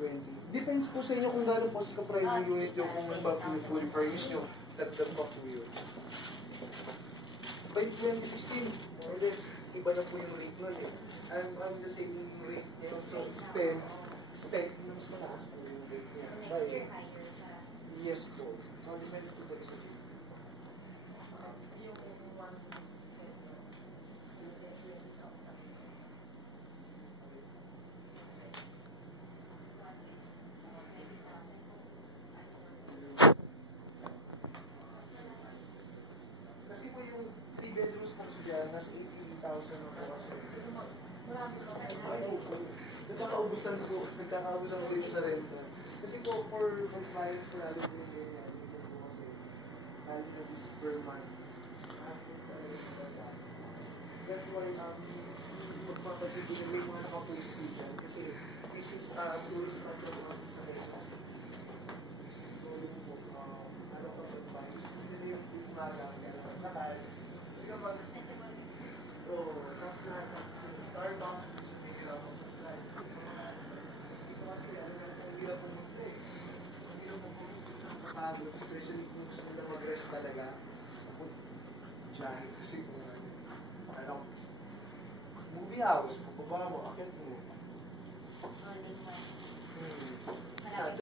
520. Depends po sa inyo kung gano'n po si ka-private unit yung kung ba fully furnished nyo. Dagdag pa po yun. By 2016, more or less, iba na po yung rate nun eh. I'm the same rate niya. So, spec, mas mataas po yung rate niya. By, yes po. So, depende po sa rate. Kasi po yung 3 bedrooms po siya, nasa 80,000 na po kasi. Nagkakaubusan po rin sa renta. Kasi po, for compliance po natin yung ganyan, dito po kasi, natin na this per month. That's why, magpapasin po na may mga nakapost po dyan. Kasi, this is tourist control kasi sa Quezon. So, yun po, ano ka compliance. Kasi nila yung umaga, kaya nakakal. Kasi kapag, tapos lahat ng Starbucks, may hirap ang compliance. Especially kung gusto mo na mag-rest talaga, dyan kasi kung ano, movie house, pababa mo, akit mo.